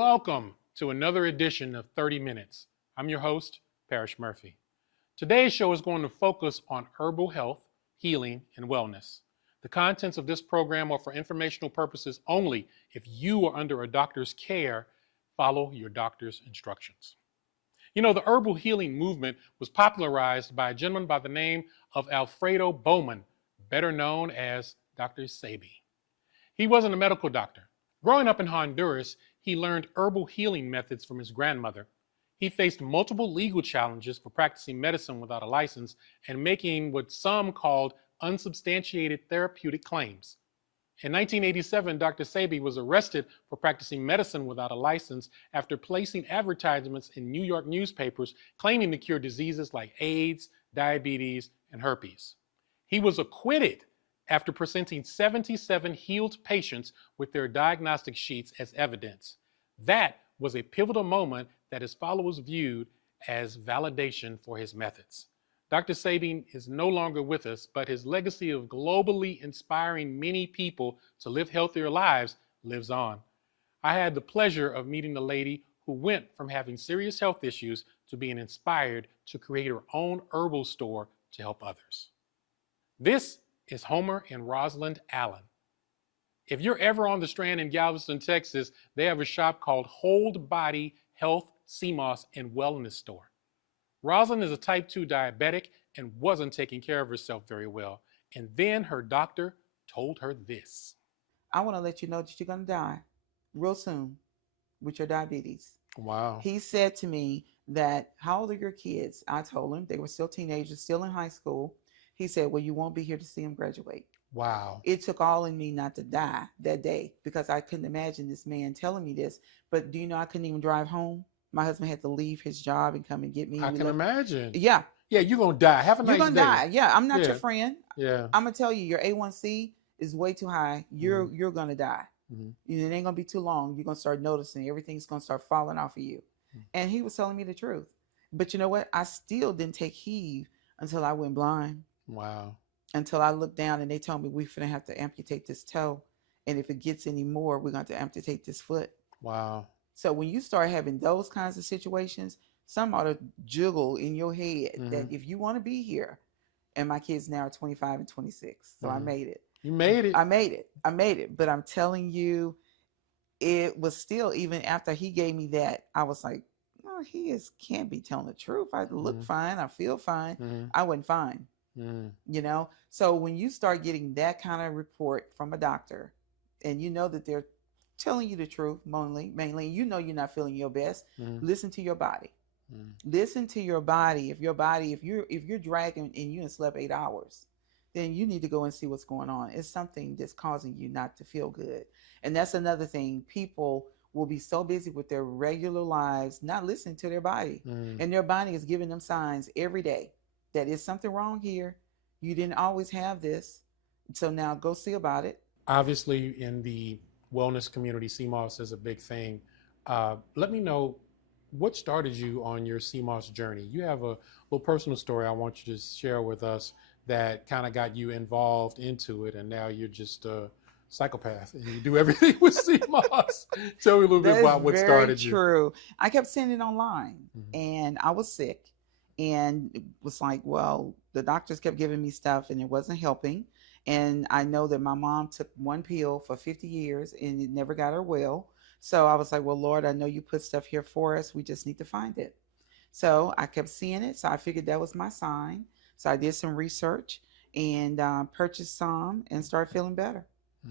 Welcome to another edition of 30 Minutes. I'm your host, Parrish Murphy. Today's show is going to focus on herbal health, healing, and wellness. The contents of this program are for informational purposes only. If you are under a doctor's care, follow your doctor's instructions. You know, the herbal healing movement was popularized by a gentleman by the name of Alfredo Bowman, better known as Dr. Sebi. He wasn't a medical doctor. Growing up in Honduras, he learned herbal healing methods from his grandmother. He faced multiple legal challenges for practicing medicine without a license and making what some called unsubstantiated therapeutic claims. In 1987, Dr. Sebi was arrested for practicing medicine without a license after placing advertisements in New York newspapers claiming to cure diseases like AIDS, diabetes, and herpes. He was acquitted after presenting 77 healed patients with their diagnostic sheets as evidence. That was a pivotal moment that his followers viewed as validation for his methods. Dr. Sebi is no longer with us, but his legacy of globally inspiring many people to live healthier lives lives on. I had the pleasure of meeting a lady who went from having serious health issues to being inspired to create her own herbal store to help others. This is Homer and Rosalind Allen. If you're ever on the Strand in Galveston, Texas, they have a shop called Hold Body Health, CMOS, and Wellness Store. Rosalind is a type 2 diabetic and wasn't taking care of herself very well. And then her doctor told her this. I want to let you know that you're going to die real soon with your diabetes. Wow. He said to me that, how old are your kids? I told him they were still teenagers, still in high school. He said, well, you won't be here to see them graduate. Wow. It took all in me not to die that day because I couldn't imagine this man telling me this. But do you know I couldn't even drive home? My husband had to leave his job and come and get me. I can imagine. Yeah. Yeah, you're going to die. Have a nice day. You're going to die. Yeah, I'm not your friend. Yeah. I'm going to tell you, your A1C is way too high. You're going to die. It ain't going to be too long. You're going to start noticing everything's going to start falling off of you. And he was telling me the truth. But you know what? I still didn't take heed until I went blind. Wow. Until I looked down and they told me we're going to have to amputate this toe. And if it gets any more, we're going to amputate this foot. Wow. So when you start having those kinds of situations, some ought to jiggle in your head that if you want to be here, and my kids now are 25 and 26. So I made it. You made it. I made it. But I'm telling you, it was still, even after he gave me that, I was like, no, can't be telling the truth. I look fine. I feel fine. I wasn't fine. You know? So when you start getting that kind of report from a doctor and you know that they're telling you the truth, mainly, you know you're not feeling your best, listen to your body. Listen to your body. If you're dragging and you slept 8 hours, then you need to go and see what's going on. It's something that's causing you not to feel good. And that's another thing. People will be so busy with their regular lives, not listening to their body. And their body is giving them signs every day that is something wrong here. You didn't always have this. So now go see about it. Obviously, in the wellness community, CMOS is a big thing. Let me know what started you on your CMOS journey. You have a little personal story I want you to share with us that kind of got you involved into it, and now you're just a psychopath and you do everything with CMOS. Tell me a little bit about what started you. True. I kept seeing it online, and I was sick, and it was like, well, the doctors kept giving me stuff, and it wasn't helping. And I know that my mom took one pill for 50 years, and it never got her well. So I was like, well, Lord, I know you put stuff here for us. We just need to find it. So I kept seeing it. So I figured that was my sign. So I did some research and purchased some and started feeling better.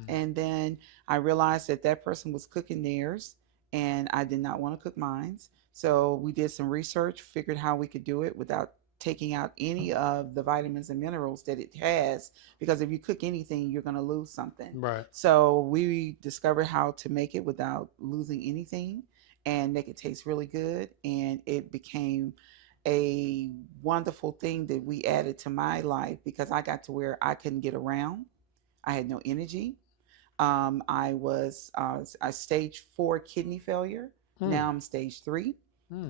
And then I realized that person was cooking theirs and I did not want to cook mine. So we did some research, figured how we could do it without taking out any of the vitamins and minerals that it has, because if you cook anything, you're going to lose something. Right. So we discovered how to make it without losing anything and make it taste really good. And it became a wonderful thing that we added to my life because I got to where I couldn't get around. I had no energy. I was stage 4 kidney failure. Now I'm stage 3.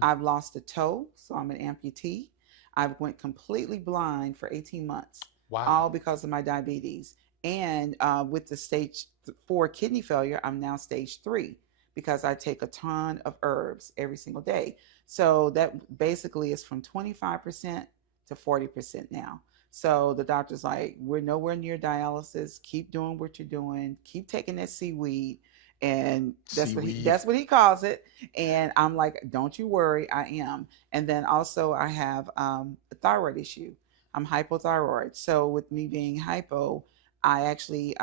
I've lost a toe, so I'm an amputee. I went completely blind for 18 months. Wow. All because of my diabetes. And with the stage 4 kidney failure, I'm now stage 3. because I take a ton of herbs every single day. So that basically is from 25% to 40% now. So the doctor's like, we're nowhere near dialysis. Keep doing what you're doing. Keep taking that seaweed. And Seaweed. that's what he calls it. And I'm like, don't you worry, I am. And then also I have a thyroid issue. I'm hypothyroid. So with me being hypo, I actually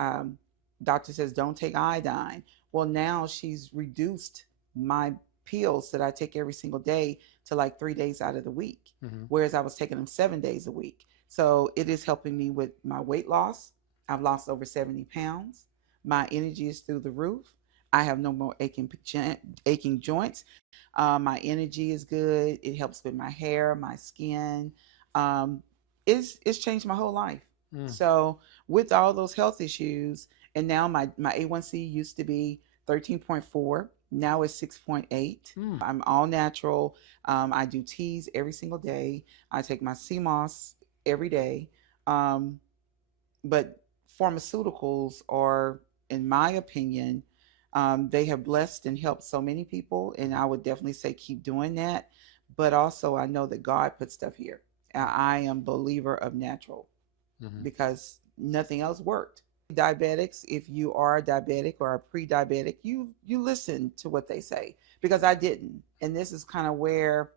doctor says don't take iodine. Well, now she's reduced my pills that I take every single day to like 3 days out of the week, whereas I was taking them 7 days a week. So it is helping me with my weight loss. I've lost over 70 pounds. My energy is through the roof. I have no more aching joints. My energy is good. It helps with my hair, my skin. Um, it's changed my whole life. So with all those health issues, and now my A1C used to be 13.4. Now it's 6.8. I'm all natural. I do teas every single day. I take my CMOS every day. But pharmaceuticals are, in my opinion, they have blessed and helped so many people. And I would definitely say keep doing that. But also, I know that God put stuff here. I am a believer of natural because nothing else worked. Diabetics, if you are a diabetic or a pre-diabetic, you listen to what they say, because I didn't. And this is kind of where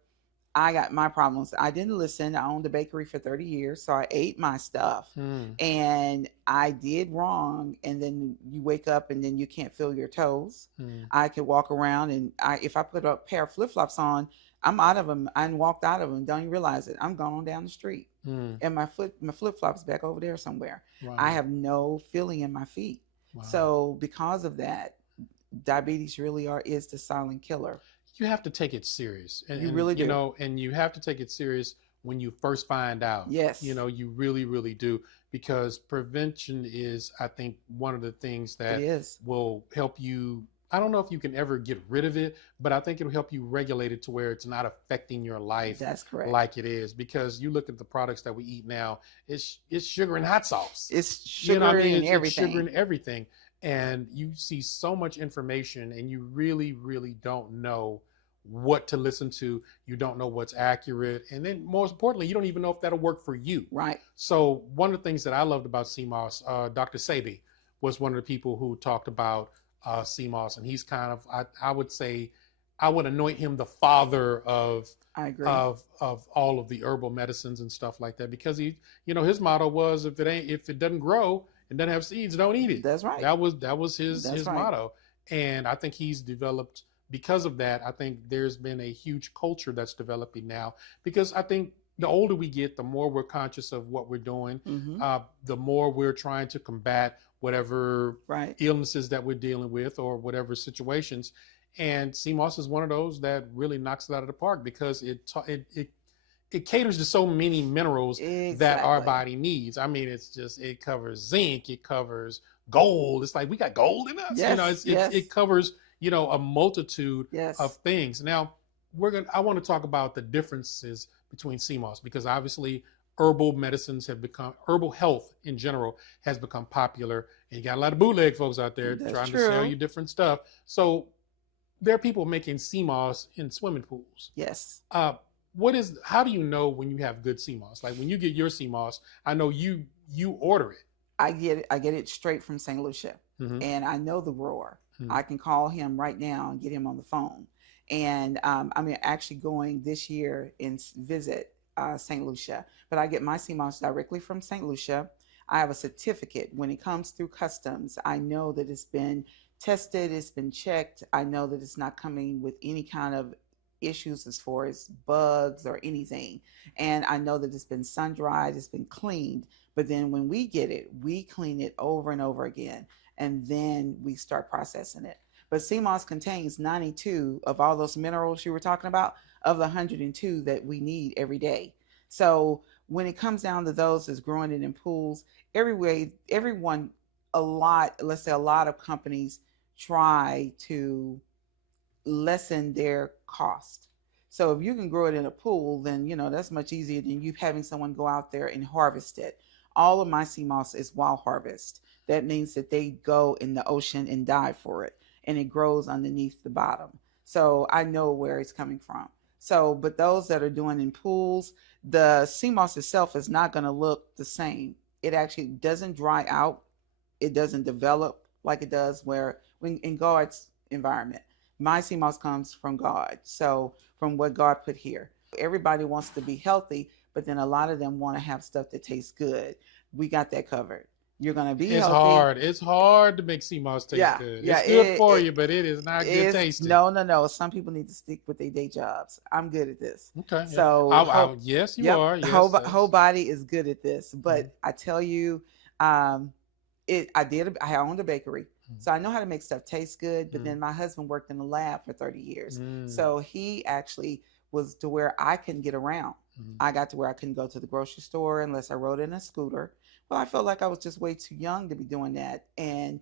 I got my problems. I didn't listen. I owned a bakery for 30 years, so I ate my stuff and I did wrong. And then you wake up and then you can't feel your toes. I could walk around and if I put a pair of flip-flops on, I'm out of them. I walked out of them. Don't you realize it? I'm going down the street and my flip-flops back over there somewhere. Wow. I have no feeling in my feet. Wow. So because of that, diabetes really is the silent killer. You have to take it serious. And you really do. You know, and you have to take it serious when you first find out. Yes. You know, you really, really do. Because prevention is, I think, one of the things that will help you. I don't know if you can ever get rid of it, but I think it'll help you regulate it to where it's not affecting your life. That's correct. Like it is. Because you look at the products that we eat now, it's sugar and hot sauce. It's sugar and everything. It's sugar and everything. And you see so much information and you really, really don't know what to listen to. You don't know what's accurate. And then most importantly, you don't even know if that'll work for you. Right. So one of the things that I loved about CMOS, Dr. Sebi was one of the people who talked about CMOS. And he's kind of, I would say, I would anoint him the father of all of the herbal medicines and stuff like that, because he, you know, his motto was, if it doesn't grow and doesn't have seeds, don't eat it. That's right. That was his motto. And I think he's developed, because of that, I think there's been a huge culture that's developing now, because I think the older we get, the more we're conscious of what we're doing, the more we're trying to combat whatever illnesses that we're dealing with or whatever situations. And CMOS is one of those that really knocks it out of the park, because it caters to so many minerals that our body needs. I mean, it covers zinc, it covers gold. It's like we got gold in us. Yes, you know, it covers, you know, a multitude of things. Now, I want to talk about the differences between CMOS, because obviously herbal health in general has become popular, and you got a lot of bootleg folks out there trying to sell you different stuff. So there are people making CMOS in swimming pools. Yes. How do you know when you have good CMOS? Like when you get your CMOS, I know you order it. I get it straight from St. Lucia, and I know the grower. I can call him right now and get him on the phone. And I'm actually going this year and visit St. Lucia, but I get my CMOS directly from St. Lucia. I have a certificate. When it comes through customs, I know that it's been tested, it's been checked. I know that it's not coming with any kind of issues as far as bugs or anything. And I know that it's been sun dried, it's been cleaned. But then when we get it, we clean it over and over again, and then we start processing it. But CMOS contains 92 of all those minerals you were talking about, of the 102 that we need every day. So when it comes down to those that's growing it in pools, everyone, a lot of companies try to lessen their cost. So if you can grow it in a pool, then, you know, that's much easier than you having someone go out there and harvest it. All of my CMOS is wild harvest. That means that they go in the ocean and dive for it. and it grows underneath the bottom. So I know where it's coming from. So, but those that are doing in pools, the sea moss itself is not going to look the same. It actually doesn't dry out. It doesn't develop like it does where when in God's environment. My sea moss comes from God. So from what God put here. Everybody wants to be healthy, but then a lot of them want to have stuff that tastes good. We got that covered. You're gonna be It's healthy. hard. It's hard to make sea moss taste good. Yeah, it's good for you, but it is not good tasting. No. Some people need to stick with their day jobs. I'm good at this. Okay. So yes, you are. Yes, whole body is good at this. But I tell you, I owned a bakery. So I know how to make stuff taste good. But then my husband worked in the lab for 30 years. So he actually was to where I couldn't get around. I got to where I couldn't go to the grocery store unless I rode in a scooter. Well, I felt like I was just way too young to be doing that. And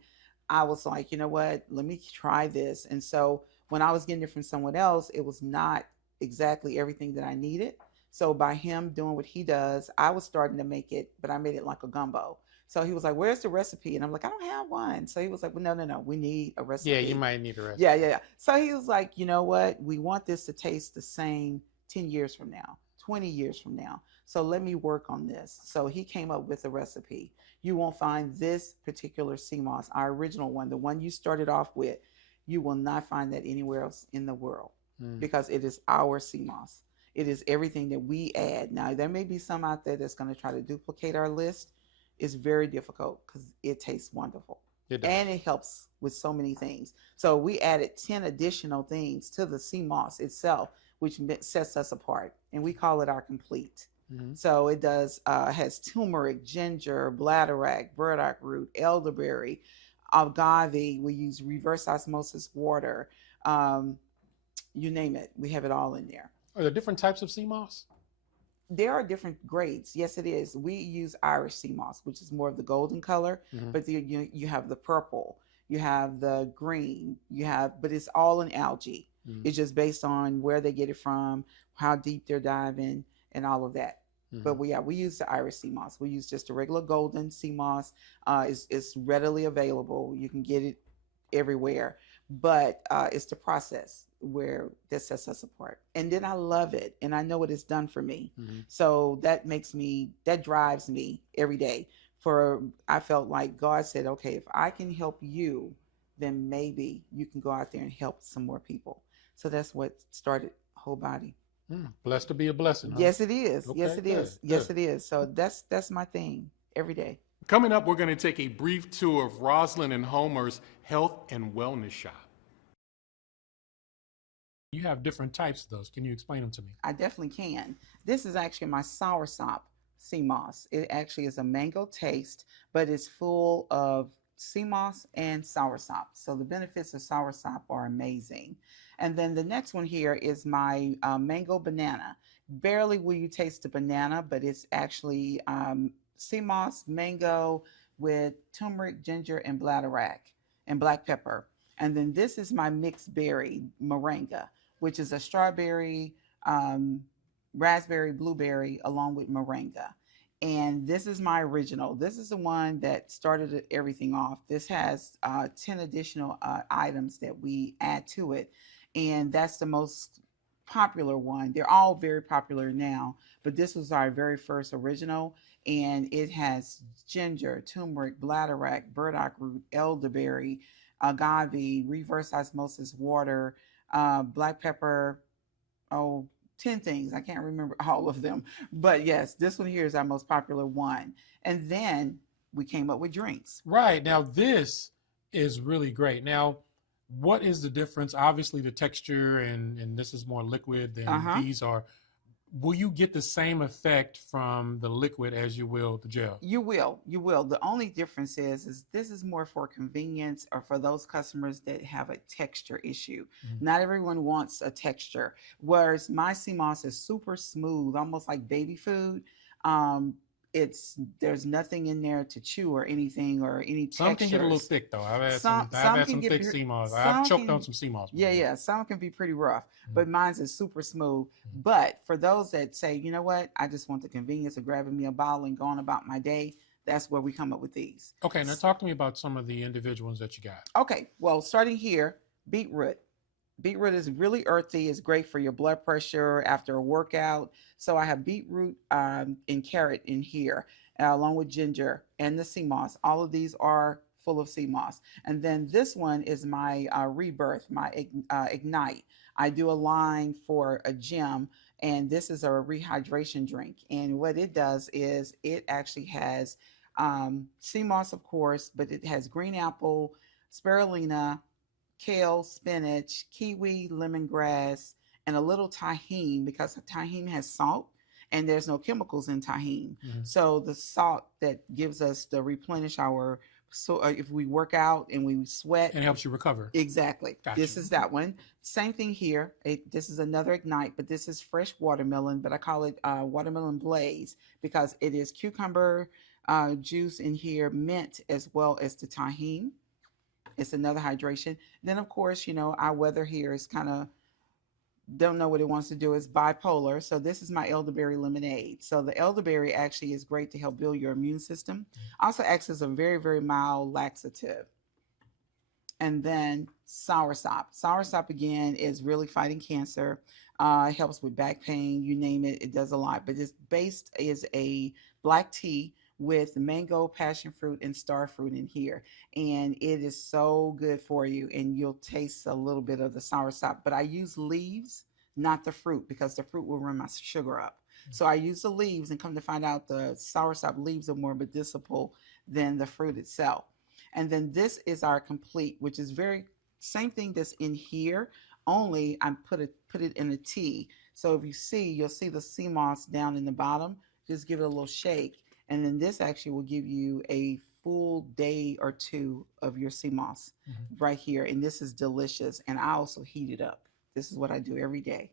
I was like, you know what? Let me try this. And so when I was getting it from someone else, it was not exactly everything that I needed. So by him doing what he does, I was starting to make it, but I made it like a gumbo. So he was like, where's the recipe? And I'm like, I don't have one. So he was like, well, no. We need a recipe. Yeah, you might need a recipe. Yeah. So he was like, you know what? We want this to taste the same 10 years from now, 20 years from now. So let me work on this. So he came up with a recipe. You won't find this particular sea moss, our original one, the one you started off with. You will not find that anywhere else in the world because it is our sea moss. It is everything that we add. Now, there may be some out there that's going to try to duplicate our list. It's very difficult because it tastes wonderful. And it helps with so many things. So we added 10 additional things to the sea moss itself, which sets us apart. And we call it our complete. So it has turmeric, ginger, bladderwrack, burdock root, elderberry, agave. We use reverse osmosis water. You name it. We have it all in there. Are there different types of sea moss? There are different grades. Yes, it is. We use Irish sea moss, which is more of the golden color, but you have the purple, you have the green, but it's all in algae. It's just based on where they get it from, how deep they're diving, and all of that. But we use the Irish sea moss. We use just a regular golden sea moss. It's readily available. You can get it everywhere. But it's the process that sets us apart. And then I love it. And I know what it's done for me. So that drives me every day. I felt like God said, okay, if I can help you, then maybe you can go out there and help some more people. So that's what started Whole Body. Blessed to be a blessing. Huh? Yes, it is. Okay, yes, it is. Yes, it is. So that's my thing every day. Coming up, we're going to take a brief tour of Rosalind and Homer's health and wellness shop. You have different types of those. Can you explain them to me? I definitely can. This is actually my soursop sea moss. It actually is a mango taste, but it's full of sea moss and soursop. So the benefits of soursop are amazing. And then the next one here is my mango banana. Barely will you taste the banana, but it's actually sea moss, mango with turmeric, ginger, and bladderwrack and black pepper. And then this is my mixed berry moringa, which is a strawberry, raspberry, blueberry, along with moringa. And this is my original. This is the one that started everything off. This has 10 additional items that we add to it. And that's the most popular one. They're all very popular now, but this was our very first original. And it has ginger, turmeric, bladderwrack, burdock root, elderberry, agave, reverse osmosis water, black pepper, 10 things. I can't remember all of them. But yes, this one here is our most popular one. And then we came up with drinks. Right. Now, this is really great. Now, what is the difference? Obviously, the texture, and this is more liquid than these are. Will you get the same effect from the liquid as you will the gel? You will. The only difference is this is more for convenience or for those customers that have a texture issue. Not everyone wants a texture. Whereas my sea moss is super smooth, almost like baby food. There's nothing in there to chew or anything or any texture. Some can get a little thick though. I've had some thick sea moss. I've choked on some sea moss. Yeah. Some can be pretty rough, but mine's is super smooth. But for those that say, you know what, I just want the convenience of grabbing me a bottle and going about my day, that's where we come up with these. Okay, now talk to me about some of the individuals that you got. Okay, well, starting here, beetroot. Beetroot is really earthy. It's great for your blood pressure after a workout. So I have beetroot and carrot in here, along with ginger and the sea moss. All of these are full of sea moss. And then this one is my rebirth, my ignite. I do a line for a gym, and this is a rehydration drink. And what it does is it actually has sea moss, of course, but it has green apple, spirulina, kale, spinach, kiwi, lemongrass, and a little tahine, because tahine has salt and there's no chemicals in tahine. Mm-hmm. So the salt that gives us the replenish our, so if we work out and we sweat, And it helps you recover. Exactly. Gotcha. This is that one. Same thing here. This is another ignite, but this is fresh watermelon, but I call it watermelon blaze because it is cucumber juice in here, mint, as well as the tahine. It's another hydration. Then, of course, our weather here is kind of, don't know what it wants to do. It's bipolar. So this is my elderberry lemonade. So the elderberry actually is great to help build your immune system. Also acts as a very, very mild laxative. And then soursop. Soursop, again, is really fighting cancer. It helps with back pain, you name it. It does a lot. But it's based is a black tea with mango, passion fruit, and star fruit in here. And it is so good for you. And you'll taste a little bit of the soursop. But I use leaves, not the fruit, because the fruit will run my sugar up. So I use the leaves, and come to find out the soursop leaves are more medicinal than the fruit itself. And then this is our complete, which is very same thing that's in here, only I put it in a tea. So if you see, you'll see the sea moss down in the bottom. Just give it a little shake. And then this actually will give you a full day or two of your sea moss right here. And this is delicious. And I also heat it up. This is what I do every day.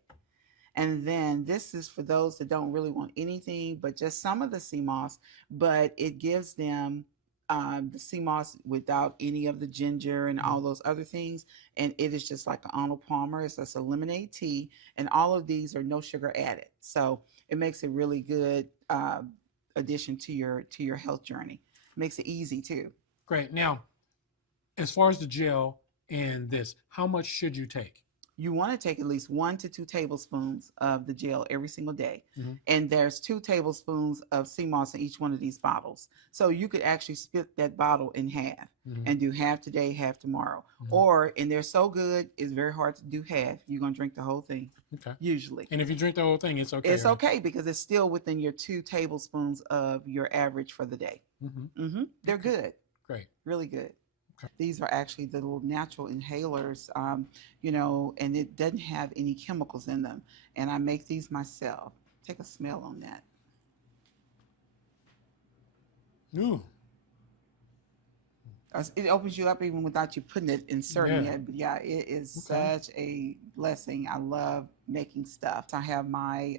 And then this is for those that don't really want anything but just some of the sea moss, but it gives them the sea moss without any of the ginger and all those other things. And it is just like an Arnold Palmer. It's just a lemonade tea. And all of these are no sugar added. So it makes a really good addition to your health journey. Makes it easy too. Great. Now, as far as the gel and this, how much should you take? You want to take at least 1 to 2 tablespoons of the gel every single day. And there's 2 tablespoons of sea moss in each one of these bottles. So you could actually split that bottle in half and do half today, half tomorrow. Or, and they're so good, it's very hard to do half. You're going to drink the whole thing. Okay. Usually. And if you drink the whole thing, it's okay. It's okay because it's still within your 2 tablespoons of your average for the day. They're good. Great. Really good. Okay. These are actually the little natural inhalers, and it doesn't have any chemicals in them. And I make these myself. Take a smell on that. Ooh. It opens you up even without you putting it, inserting it. But yeah, it is such a blessing. I love making stuff. I have my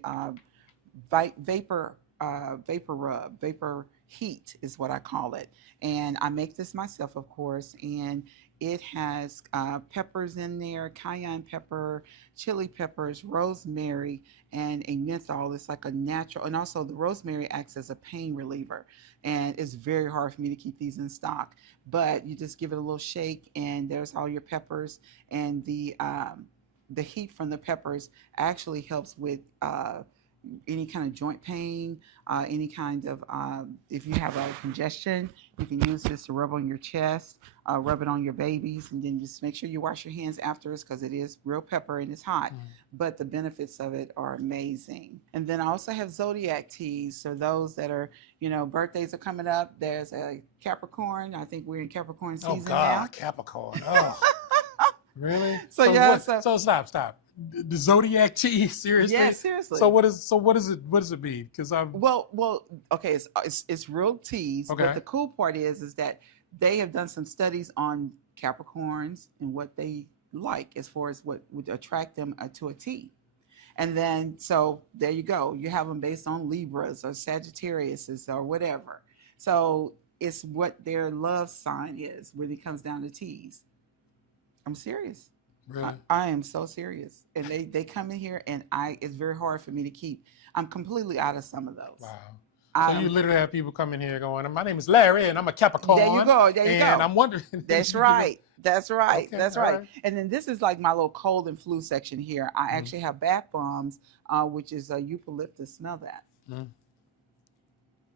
vapor rub, vapor heat is what I call it. And I make this myself, of course, and it has peppers in there, cayenne pepper, chili peppers, rosemary, and a menthol. It's like a natural, and also the rosemary acts as a pain reliever. And it's very hard for me to keep these in stock, but you just give it a little shake, and there's all your peppers, and the heat from the peppers actually helps with any kind of joint pain, any kind of, if you have a congestion, you can use this to rub on your chest, rub it on your babies, and then just make sure you wash your hands afterwards because it is real pepper and it's hot. But the benefits of it are amazing. And then I also have zodiac teas. So those that are, birthdays are coming up. There's a Capricorn. I think we're in Capricorn season now. Capricorn. Oh, really? So stop. The zodiac tea, seriously? Yeah, seriously. So what does it mean? Because I'm well, okay, it's real teas. Okay. But the cool part is that they have done some studies on Capricorns and what they like as far as what would attract them to a tea. And then so there you go. You have them based on Libras or Sagittariuses or whatever. So it's what their love sign is when it comes down to teas. I'm serious. really. I am so serious. And they come in here and it's very hard for me to keep. I'm completely out of some of those. Wow. So you literally have people come in here going, "My name is Larry, and I'm a Capricorn." There you go. There you and go. I'm wondering. That's You give them. right. That's right. Okay, That's all right. right. And then this is like my little cold and flu section here. I Mm, actually have bath bombs, which is eucalyptus. Smell that. mm,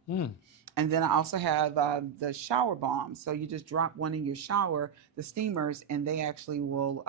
mm. And then I also have the shower bombs. So you just drop one in your shower, the steamers, and they actually will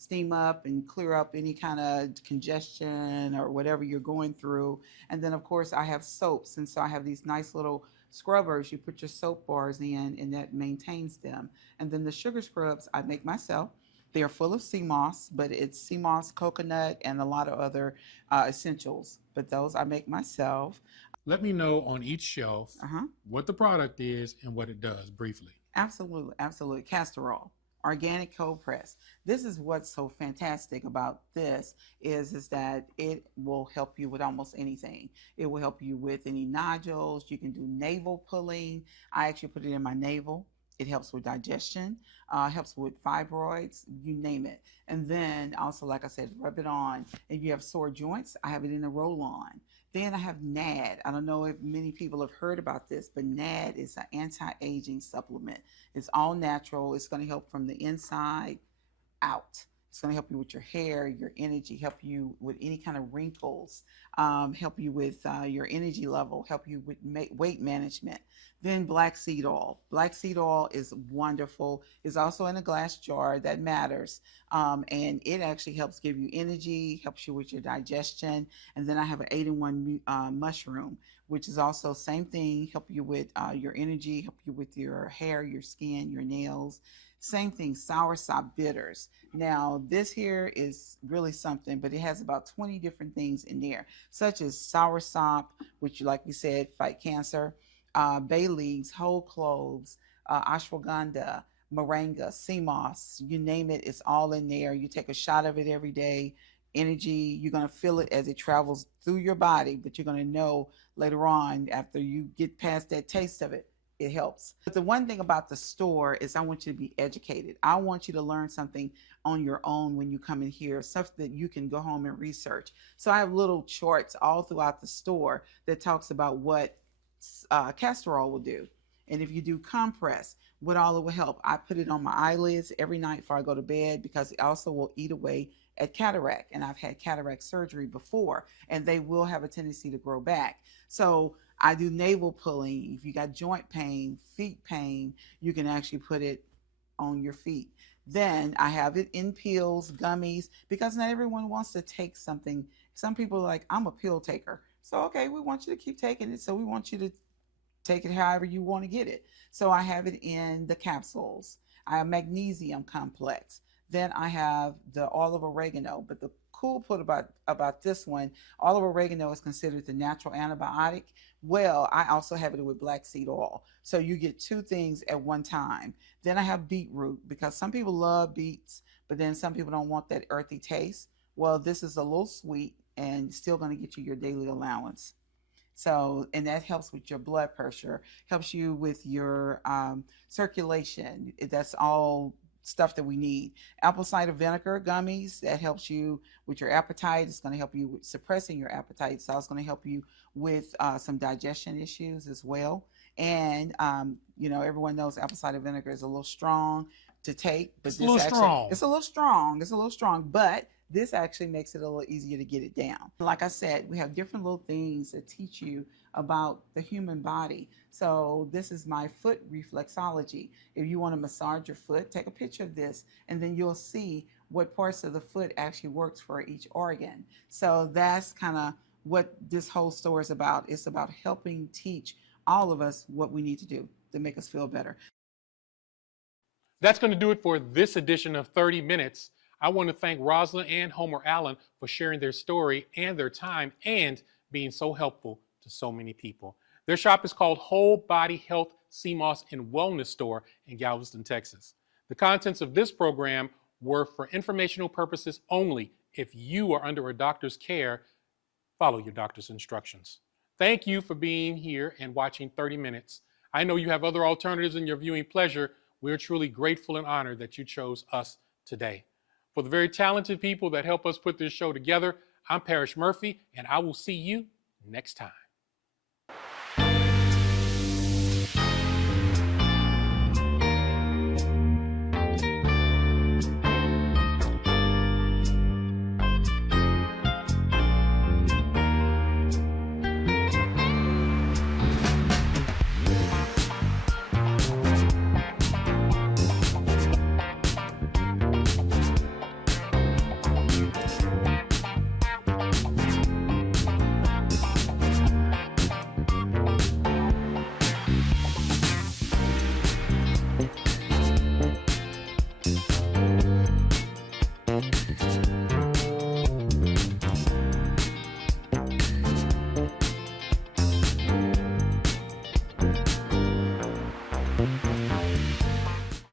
steam up and clear up any kind of congestion or whatever you're going through. And then, of course, I have soaps. And so I have these nice little scrubbers you put your soap bars in, and that maintains them. And then the sugar scrubs I make myself. They are full of sea moss, but it's sea moss, coconut, and a lot of other essentials. But those I make myself. Let me know on each shelf Uh-huh. what the product is and what it does briefly. Absolutely, absolutely. Castor oil, organic cold press. This is what's so fantastic about this is that it will help you with almost anything. It will help you with any nodules. You can do navel pulling. I actually put it in my navel. It helps with digestion, helps with fibroids, you name it. And then also, like I said, rub it on. If you have sore joints, I have it in a roll on. Then I have NAD. I don't know if many people have heard about this, but NAD is an anti-aging supplement. It's all natural. It's going to help from the inside out. It's going to help you with your hair, your energy, help you with any kind of wrinkles, help you with your energy level, help you with weight management. Then black seed oil. Black seed oil is wonderful. It's also in a glass jar. That matters. And it actually helps give you energy, helps you with your digestion. And then I have an 8-in-1 mushroom, which is also same thing, help you with your energy, help you with your hair, your skin, your nails. Same thing, soursop bitters. Now, this here is really something, but it has about 20 different things in there, such as soursop, which, like we said, fight cancer, bay leaves, whole cloves, ashwagandha, moringa, sea moss, you name it, it's all in there. You take a shot of it every day. Energy, you're going to feel it as it travels through your body, but you're going to know later on after you get past that taste of it, it helps. But the one thing about the store is I want you to be educated. I want you to learn something on your own when you come in here, stuff that you can go home and research. So I have little charts all throughout the store that talks about what castor oil will do. And if you do compress, what all it will help. I put it on my eyelids every night before I go to bed because it also will eat away at cataract. And I've had cataract surgery before, and they will have a tendency to grow back. So I do navel pulling. If you got joint pain, feet pain, you can actually put it on your feet. Then I have it in pills, gummies, because not everyone wants to take something. Some people are like, I'm a pill taker. So, okay, we want you to keep taking it. So we want you to take it however you want to get it. So I have it in the capsules. I have magnesium complex. Then I have the olive oregano. But the cool part about this one, olive oregano is considered the natural antibiotic. Well, I also have it with black seed oil. So you get two things at one time. Then I have beetroot because some people love beets, but then some people don't want that earthy taste. Well, this is a little sweet and still going to get you your daily allowance. So, and that helps with your blood pressure, helps you with your circulation. That's all stuff that we need. Apple cider vinegar gummies, that helps you with your appetite. It's going to help you with suppressing your appetite. So it's going to help you with some digestion issues as well. And, everyone knows apple cider vinegar is a little strong to take, but it's a little strong. It's a little strong. It's a little strong, but this actually makes it a little easier to get it down. Like I said, we have different little things that teach you about the human body. So this is my foot reflexology. If you want to massage your foot, take a picture of this, and then you'll see what parts of the foot actually works for each organ. So that's kind of what this whole store is about. It's about helping teach all of us what we need to do to make us feel better. That's going to do it for this edition of 30 Minutes. I want to thank Rosalind and Homer Allen for sharing their story and their time and being so helpful to so many people. Their shop is called Whole Body Health Sea Moss and Wellness Store in Galveston, Texas. The contents of this program were for informational purposes only. If you are under a doctor's care, follow your doctor's instructions. Thank you for being here and watching 30 Minutes. I know you have other alternatives in your viewing pleasure. We're truly grateful and honored that you chose us today. For the very talented people that help us put this show together, I'm Parrish Murphy, and I will see you next time.